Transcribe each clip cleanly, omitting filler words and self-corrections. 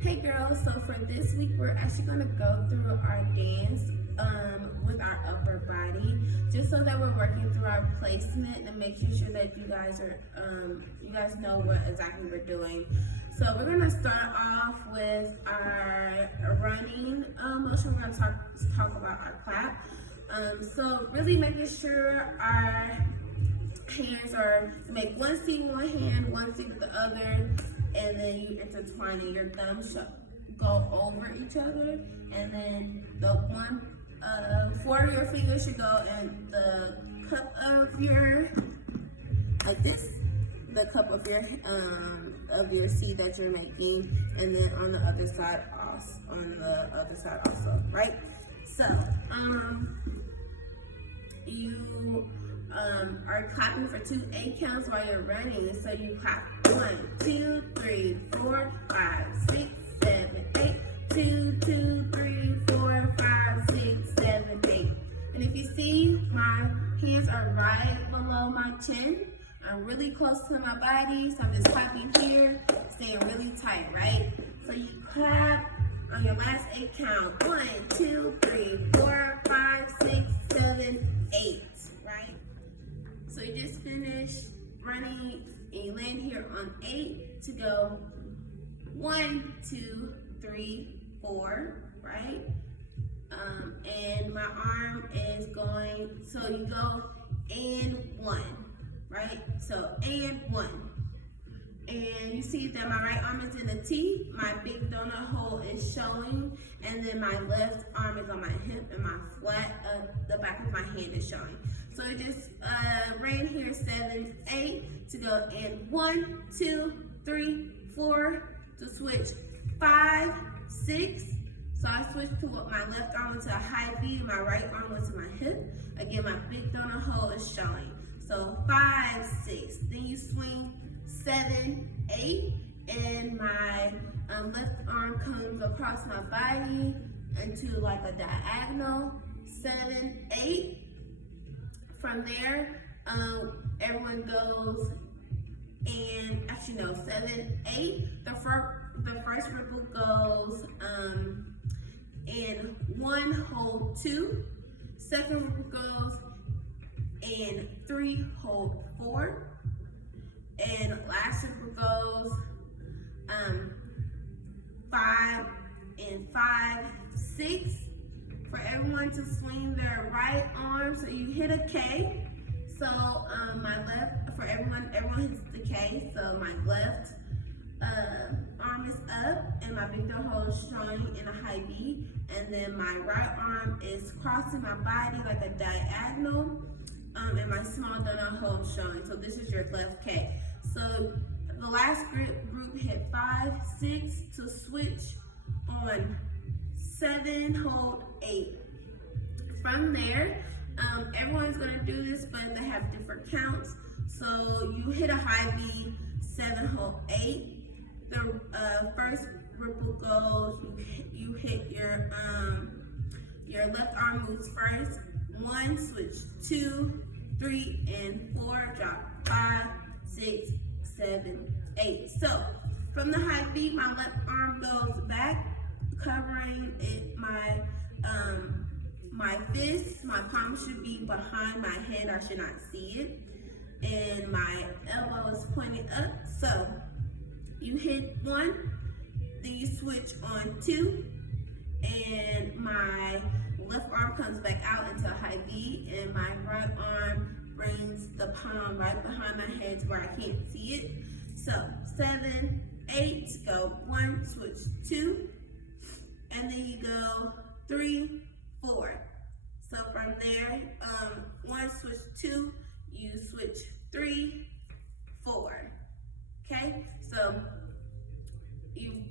Hey girls, so for this week we're actually going to go through our dance with our upper body, just so that we're working through our placement and making sure that you guys know what exactly we're doing. So we're going to start off with our running motion. We're going to talk about our clap. So really making sure our hands are, make one seat with one hand, one seat with the other, and then you intertwine and your thumbs go over each other, and then the four of your fingers should go in the cup of your, like this, the cup of your seed that you're making, and then on the other side also, right? So you are clapping for 2 8 counts while you're running. So you clap 1, 2, 3, 4, 5, 6, 7, 8. 2, 2, 3, 4, 5, 6, 7, 8. And if you see, my hands are right below my chin. I'm really close to my body, so I'm just clapping here, staying really tight, right? So you clap on your last 8 count. 1, 2, 3, 4, 5, 6, 7, 8, right? So you just finished running and you land here on 8 to go 1, 2, 3, 4, right? And my arm is going, so you go and 1, right? So and 1. And you see that my right arm is in a T, my big donut hole is showing, and then my left arm is on my hip, and my the back of my hand is showing. So it just ran here 7, 8 to go in 1, 2, 3, 4 to switch 5, 6. So I switched to my left arm went to a high V, my right arm went to my hip. Again, my big donut hole is showing. So 5, 6. Then you swing 7, 8, and my left arm comes across my body into like a diagonal. 7, 8. From there, everyone goes and actually no, 7, 8. The first ripple goes in 1, hold 2. Second ripple goes in 3, hold 4. And last ripple goes 5 and 5, 6. For everyone to swing their right arm, so you hit a K. So my left, for everyone hits the K. So my left arm is up, and my big toe hole is showing in a high V, and then my right arm is crossing my body like a diagonal, and my small donut hole is showing. So this is your left K. So the last group hit 5, 6 to switch on 7, hold 8. From there, everyone's gonna do this, but they have different counts. So you hit a high V, 7, hold 8. The first ripple goes, you hit your left arm moves first. 1, switch 2, 3, and 4, drop 5, 6, 7, 8. So from the high V, my left arm goes back, covering it, my fist, my palm should be behind my head, I should not see it, and my elbow is pointed up. So you hit 1, then you switch on 2, and my left arm comes back out into a high V, and my right arm brings the palm right behind my head to where I can't see it. So 7, 8, go 1, switch 2, and then you go 3, 4. So from there, 1, switch 2, you switch 3, 4. Okay, so you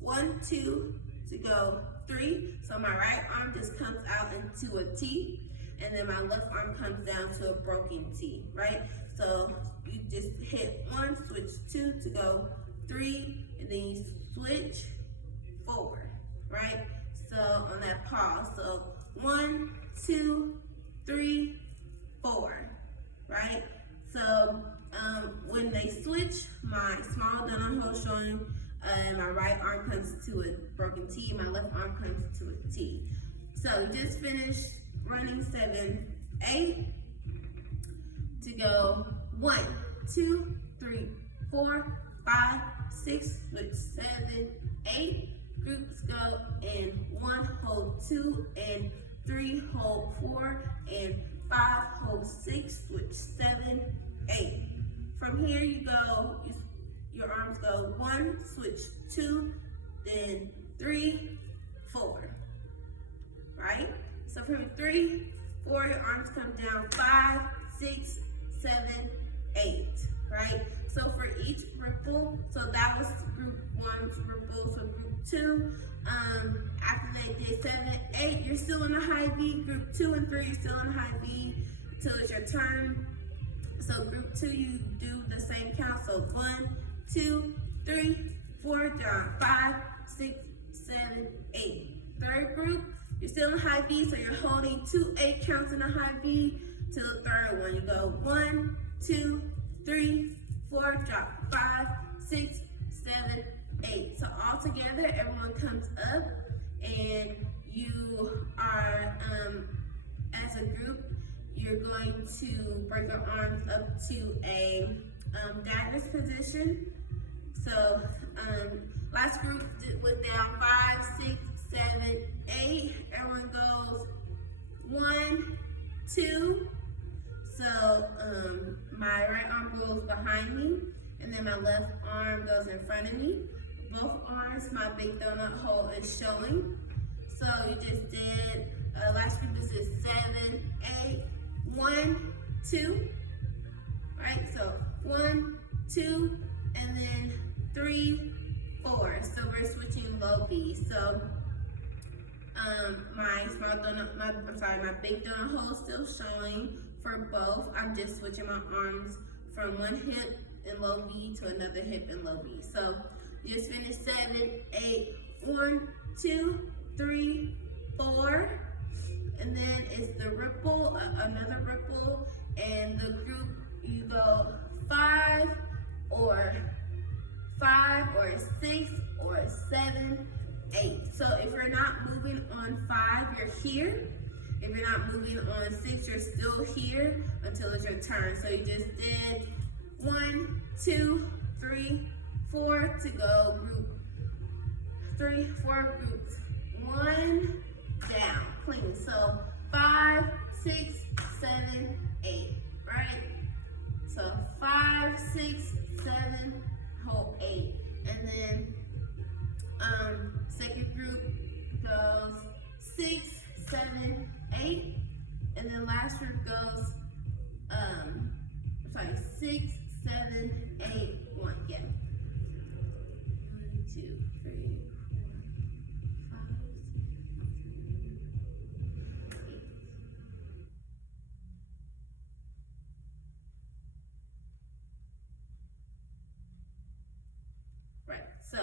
1, 2 to go 3. So my right arm just comes out into a T, and then my left arm comes down to a broken T, right? So you just hit 1, switch 2 to go 3, and then you switch 4, right? So on that pause, so 1, 2, 3, 4, right? So when they switch, my small donut hole showing My right arm comes to a broken T, my left arm comes to a T. So just finished running 7, 8 to go 1, 2, 3, 4, 5, 6, switch 7, 8. Groups go in 1, hold 2, and 3, hold 4, and 5, hold 6, switch 7, 8. From here you go, your arms go 1, switch 2, then 3, 4, right? So from 3, 4, your arms come down 5, 6, 7, 8, right? So for each ripple, so that was group 1's ripple, so group 2, after they did 7, 8, you're still in a high V. Group 2 and 3, you're still in a high V until it's your turn. So group 2, you do the same count. So 1, 2, 3, 4, down 5, 6, 7, 8. Third group, you're still in high V, so you're holding 2 8 counts in a high V till the third one. You go 1, 2, 3, 4, drop 5, 6, 7, 8. So all together, everyone comes up, and you are, as a group, you're going to break your arms up to a daggers position. So last group was down 5, 6, 7, 8. Everyone goes 1, 2. So my right arm goes behind me, and then my left arm goes in front of me. Both arms, my big donut hole is showing. So you just did, last group this is 7, 8, 1, 2, right? So 1, 2, and then 3, 4. So we're switching low V. So my big donut hole is still showing for both. I'm just switching my arms from one hip in low V to another hip in low V. So just finish 7, 8, 1, 2, 3, 4. And then it's the ripple, another ripple, and the group, you go 5 or 6 or 7, 8. So if you're not moving on 5, you're here. If you're not moving on 6, you're still here until it's your turn. So you just did 1, 2, 3, 4 to go. Group 3, 4 groups. 1 down, clean. So 5, 6, 7, 8, right? So 5, 6, 7, hold 8. And then second group goes 6, 7, 8. And then last group goes 6, 7, 8, 1. Yeah. 1, 2, 3, 4, 5, 6, 7, 8. Right. So,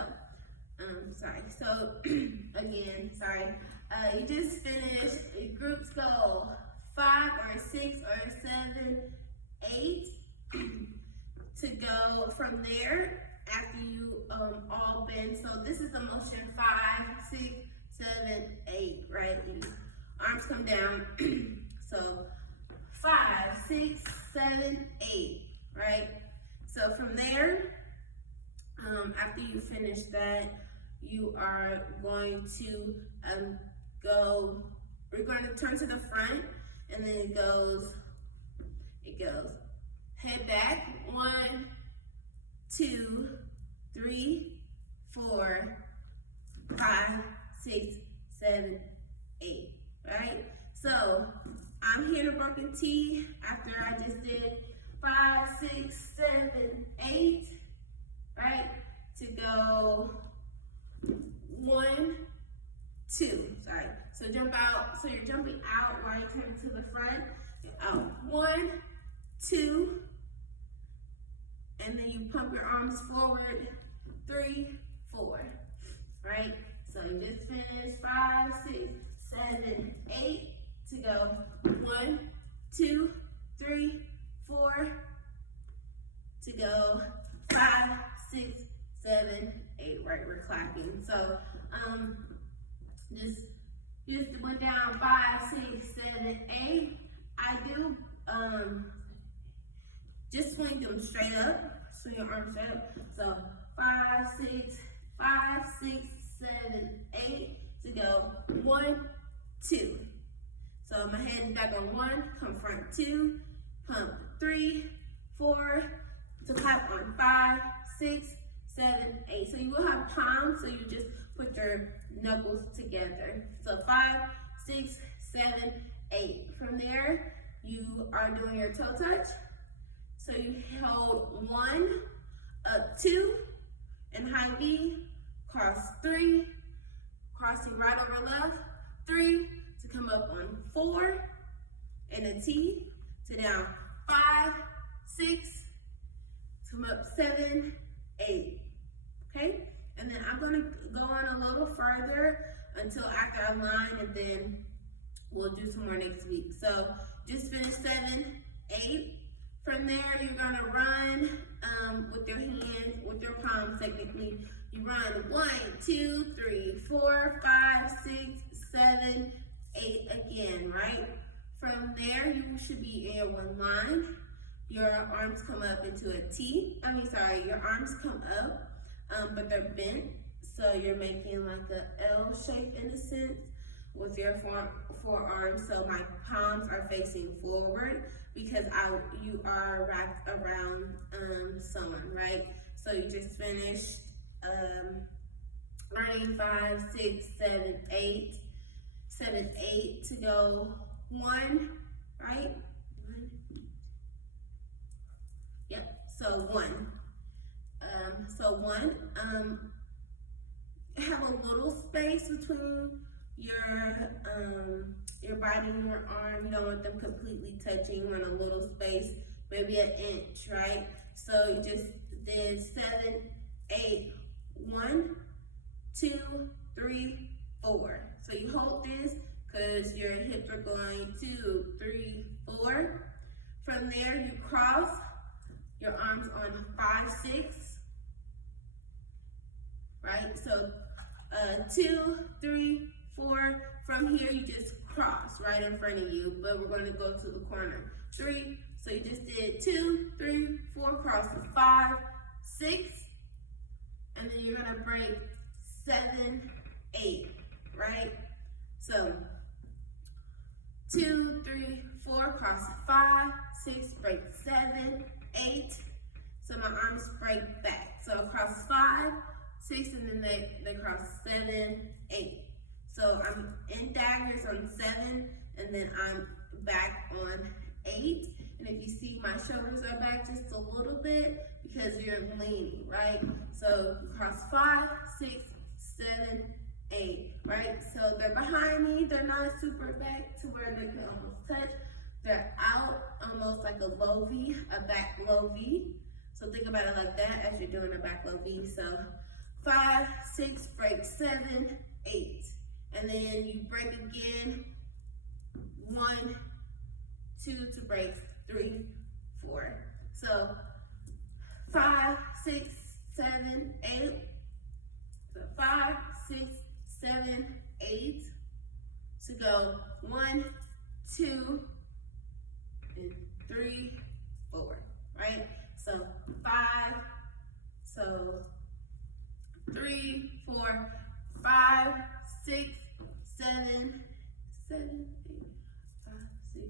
So again, you just finished. Groups go 5 or 6 or 7, 8 to go from there after you all bend. So this is the motion 5, 6, 7, 8, right? Arms come down. So 5, 6, 7, 8, right? So from there, after you finish that, you are going to we're going to turn to the front, and then it goes head back, 1, 2, 3, 4, 5, 6, 7, 8, right? So I'm here to broken T after I just did 5, 6, 7, 8, right? To go 1, 2, so jump out, so you're jumping out while you're turning to the front, out, 1, 2, and then you pump your arms forward, 3, 4, right? So you just finished 5, 6, 7, 8, to go 1, 2, 3, 4, to go 5, 6, 7, 8, right? clapping. So just went down 5, 6, 7, 8. I do just swing them straight up. Swing your arms straight up. So 5, 6, 7, 8 to go 1, 2. So my head is back on 1, come front 2, pump 3, 4, to clap on 5, 6, 7, 8. So you will have palms, so you just put your knuckles together. So 5, 6, 7, 8. From there, you are doing your toe touch. So you hold 1, up 2, and high V, cross 3, crossing right over left, 3, to come up on 4, and a T, to down 5, 6, come up 7, 8, okay? And then I'm gonna go on a little further until after I line, and then we'll do some more next week. So just finish 7, 8. From there, you're gonna run with your hands, with your palms technically. You run 1, 2, 3, 4, 5, 6, 7, 8 again, right? From there, you should be in one line. Your arms come up into a T. Your arms come up, but they're bent. So you're making like a L shape in a sense with your forearms. So my palms are facing forward because you are wrapped around someone, right? So you just finished running 5, 6, 7, 8. 7, 8 to go 1, right? Yep, so 1. So 1, have a little space between your body and your arm. You don't want them completely touching. You want a little space, maybe an inch, right? So you just did 7, 8, 1, 2, 3, 4. So you hold this because your hips are going 2, 3, 4. From there, you cross your arms on 5, 6. Right? So 2, 3, 4. From here, you just cross right in front of you, but we're going to go to the corner. 3. So you just did 2, 3, 4, cross 5, 6, and then you're going to break 7, 8, right? So 2, 3, 4, cross 5, 6, break 7, 8. So my arms break back. So across 5, 6, and then they cross 7, 8. So I'm in daggers on 7, and then I'm back on 8. And if you see, my shoulders are back just a little bit because you're leaning, right? So cross 5, 6, 7, 8, right? So they're behind me. They're not super back to where they can almost touch. They're out almost like a low V, a back low V. So think about it like that as you're doing a back low V. So 5, 6, break 7, 8. And then you break again, 1, 2 to break 3, 4. So 5, 6, 7, 8. So 5, 6, 7, 8. To go 1, 2, and 3, 4. Right? So 5, so 3, 4, 5, 6, 7, 7, 8, 5, 6.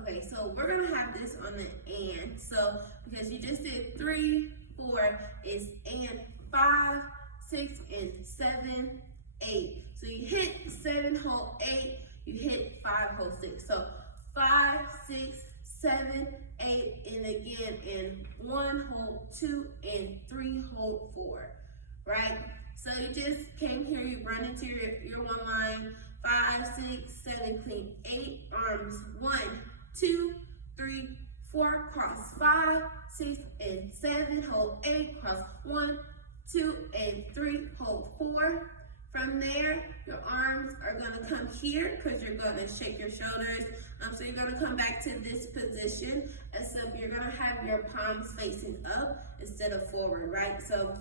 Okay, so we're gonna have this on the and. So because you just did 3, 4 is and 5, 6, and 7, 8. So you hit 7, hold 8, you hit 5, hold 6. So 5, 6, 7, 8, and again in 1, hold 2, and 3, hold 4, right? So you just came here, you run into your one line, 5, 6, 7, clean 8, arms 1, 2, 3, 4, cross 5, 6, and 7, hold 8, cross 1, 2, and 3, hold 4. From there, your arms are gonna come here because you're gonna shake your shoulders. So you're gonna come back to this position, except you're gonna have your palms facing up instead of forward, right? So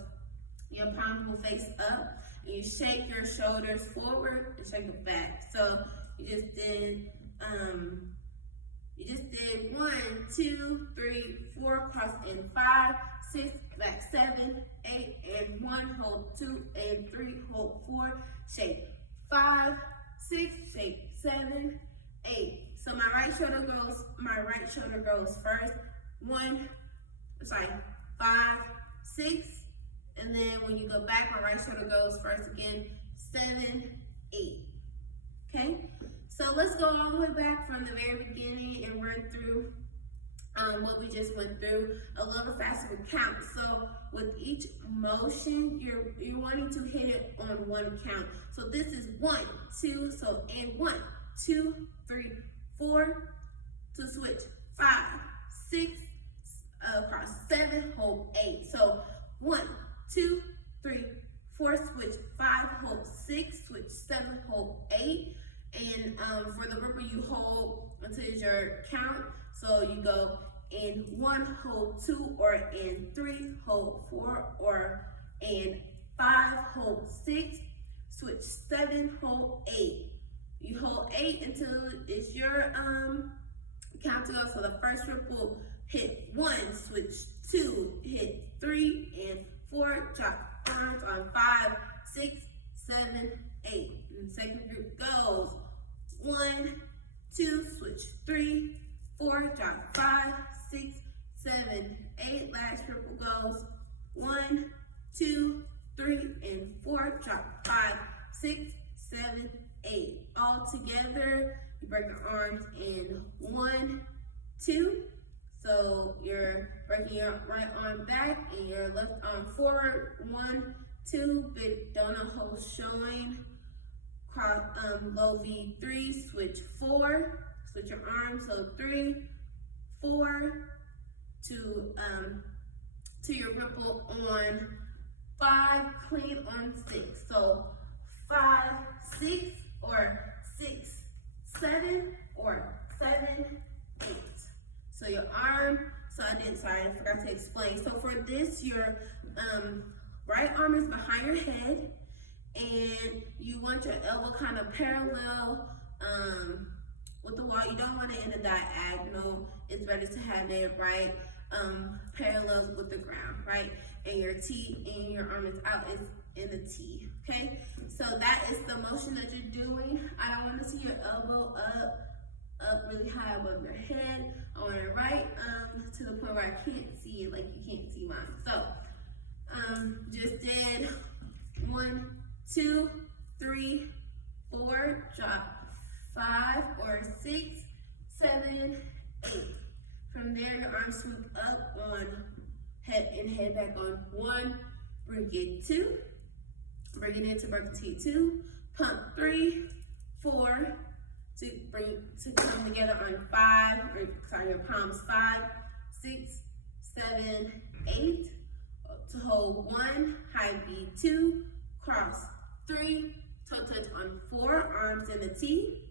Your palm will face up. And you shake your shoulders forward and shake it back. So you just did 1, 2, 3, 4, cross in 5, 6, back 7, 8, and 1, hold 2 and 3, hold 4, shake 5, 6, shake 7, 8. So my right shoulder goes first. 5, 6, and then when you go back, my right shoulder goes first again. 7, 8. Okay. So let's go all the way back from the very beginning and run through what we just went through a little faster with count. So with each motion, you're wanting to hit it on one count. So this is 1, 2, so and 1, 2, 3, 4, to switch 5, 6, across 7, hold 8. So 1, 2, 3, 4, switch 5, hold 6, switch 7, hold 8. And for the ripple, you hold until it's your count. So you go in 1, hold 2, or in 3, hold 4, or in 5, hold 6, switch 7, hold 8. You hold 8 until it's your count to go. So the first ripple, hit 1, switch 2, hit 3 and 4, drop arms on 5, 6, 7, 8. And the second group goes 1, 2, switch 3, 4, drop 5, 6, 7, 8. Last ripple goes 1, 2, 3, and 4, drop 5, 6, 7, 8. All together, you break your arms in 1, 2. So you're breaking your right arm back and your left arm forward. 1, 2, big donut hole showing. Cross low V3, switch 4, switch your arms. So 3, 4 to your ripple on 5, clean on 6. So 5, 6, or 6, 7, or 7, 8. So your arm, I forgot to explain. So for this, your right arm is behind your head, and you want your elbow kind of parallel with the wall. You don't want it in a diagonal. It's better to have it right parallel with the ground, right? And your T and your arm is out is in the T, okay? So that is the motion that you're doing. I don't want to see your elbow up really high above your head. I want it right to the point where I can't see it like you can't see mine. So just did 1, 2, 3, 4, drop 5 or 6, 7, 8. From there, your arms swoop up on head and head back on 1, bring it 2, bring it into break T 2, pump 3, 4, to come together on 5, your palms 5, 6, 7, 8, to hold 1, high V2, cross 3, toe touch on 4, arms in the T,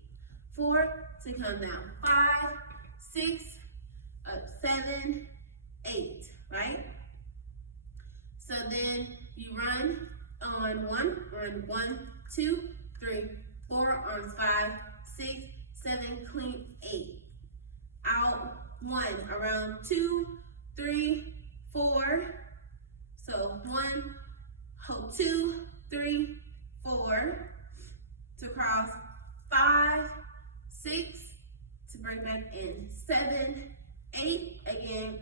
4, to come down 5, 6, up 7, 8, right? So then you run on 1, 2, 3, 4, arms 5, 6, 7, clean 8. Out 1, around 2, 3, 4. So 1, hold 2, 3, 4 to cross 5, 6 to bring back in 7, 8. Again,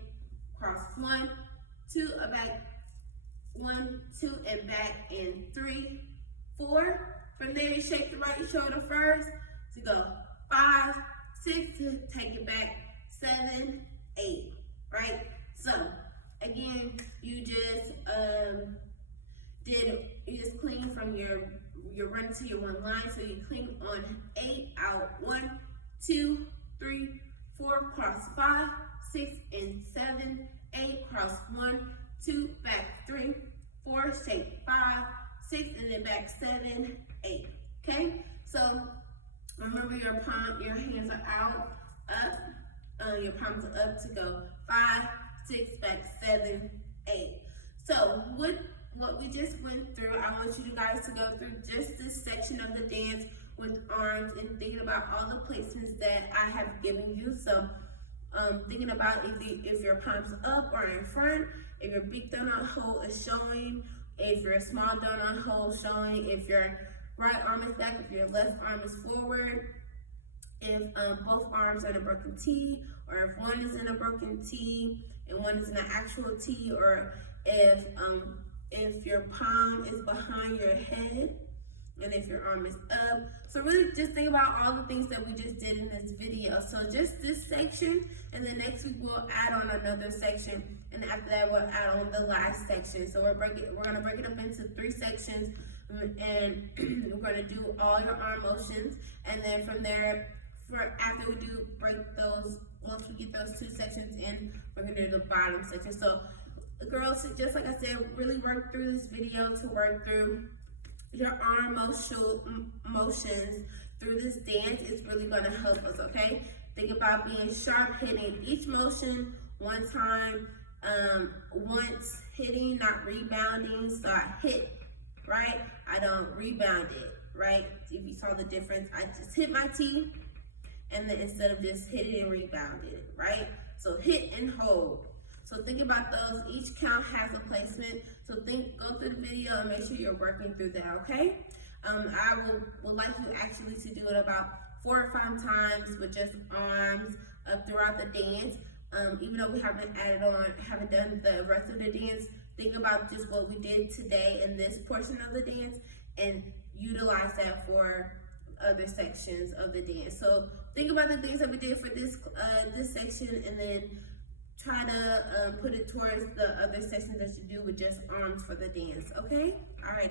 cross 1, 2, back 1, 2, and back in 3, 4. From there, you shake the right shoulder first to go 5, 6 to take it back 7, 8. Right? So again, you just clean from your run to your one line. So you clean on 8, out 1, 2, 3, 4, cross 5, 6, and 7, 8, cross 1, 2, back 3, 4, shake 5, 6, and then back 7, 8. Okay? So remember your hands are out, up, your palms are up to go 5, 6, back 7, 8. So what we just went through, I want you guys to go through just this section of the dance with arms and thinking about all the placements that I have given you. So thinking about if your palms up or in front, if your big donut hole is showing, if your small donut hole is showing, if your right arm is back, if your left arm is forward, if both arms are in a broken T, or if one is in a broken T and one is in an actual T, or if your palm is behind your head and if your arm is up. So really just think about all the things that we just did in this video. So just this section, and then next week we'll add on another section, and after that we'll add on the last section. So we're gonna break it up into 3 sections, and we're gonna do all your arm motions, and then from there, after we do break those, once we get those 2 sections in, we're gonna do the bottom section. So girls, just like I said, really work through this video to work through your arm motions through this dance. Is really going to help us, okay? Think about being sharp, hitting each motion one time, once hitting, not rebounding. So I hit, right? I don't rebound it, right? If you saw the difference, I just hit my T, and then instead of just hit it and rebound it, right? So hit and hold. So think about those. Each count has a placement. So go through the video and make sure you're working through that, okay? I would like you actually to do it about 4 or 5 times with just arms throughout the dance. Even though we haven't done the rest of the dance, think about just what we did today in this portion of the dance and utilize that for other sections of the dance. So think about the things that we did for this section, and then try to put it towards the other sections that you do with just arms for the dance, okay? All right.